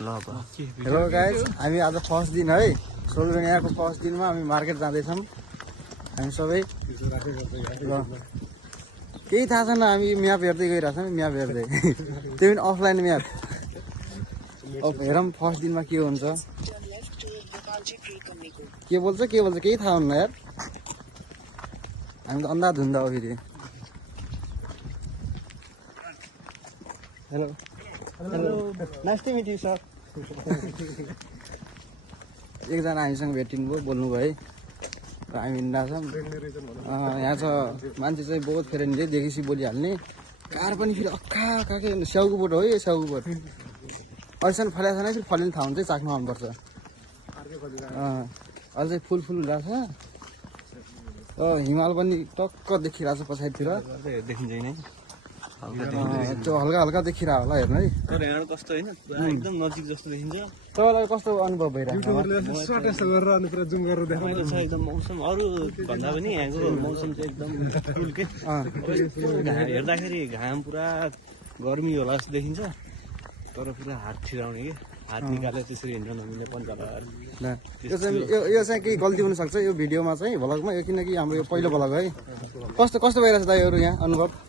Hello guys, हामी आज first दिन है सोलबेङाको फर्स्ट दिनमा हामी मार्केट जाँदैछौँ हामी सबै। ल केही थाहा छैन, हामी म्याप हेर्दै गइरहेछौँ, म्याप हेर्दै त्यो पनि अफलाइन म्याप। अब हेरौँ फर्स्ट दिनमा के हुन्छ, के बोल्छ केही थाहा हुन्न यार, हामी त अन्धाधुन्दा हो फेरि। Hello hello, nice to meet you sir. एकजना हामीसँग भेटिनु भयो, बोल्नुभयो है, र हामी हिँड्दैछौँ। यहाँ छ मान्छे चाहिँ बहुत फ्रेन्डली, देखेपछि बोलिहाल्ने। कार पनि फेरि अक्खा अक्खाकै स्याउको बोट हो, यो स्याउको बोट अहिलेसम्म फलेको छैन, फेरि फल्ने थाहा हुन्छ, चाख्नु आउनुपर्छ। अझै फुल हुँदैछ, हिमाल पनि टक्क देखिरहेको छ पछाडितिर, त्यो हल्का हल्का देखिरहेको होला, हेर्नु है। तर यहाँ कस्तो होइन, एकदम नजिक जस्तो देखिन्छ। तपाईँलाई कस्तो अनुभव भइरहेको छ? एकदम मौसम अरू भन्दा पनि यहाँको मौसम चाहिँ एकदम कुल के, हेर्दाखेरि घाम पुरा गर्मी होला जस्तो देखिन्छ, तर पुरा हात छिराउने कि हात निकालेर त्यसरी हिँड्न नमिल्ने पन्जाला। यो चाहिँ केही गल्ती हुनसक्छ यो भिडियोमा चाहिँ, भ्लगमा, यो किनकि हाम्रो यो पहिलो भ्लग है। कस्तो भइरहेछ दाइहरू यहाँ अनुभव?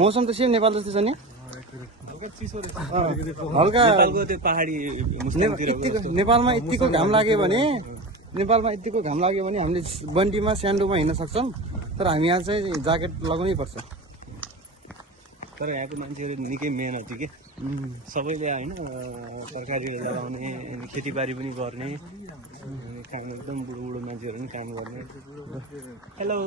मौसम त सेम नेपाल जस्तै छ नि, हल्का नेपालमा यतिको घाम लाग्यो भने हामीले बन्टीमा स्यान्डोमा हिँड्न सक्छौँ, तर हामी यहाँ चाहिँ ज्याकेट लगाउनै पर्छ। तर यहाँको मान्छेहरू निकै मेहनती के, सबैले होइन तरकारी लगाउने, खेतीबारी पनि गर्ने, काम एकदम बुढो मान्छेहरू पनि काम गर्ने। हेलो।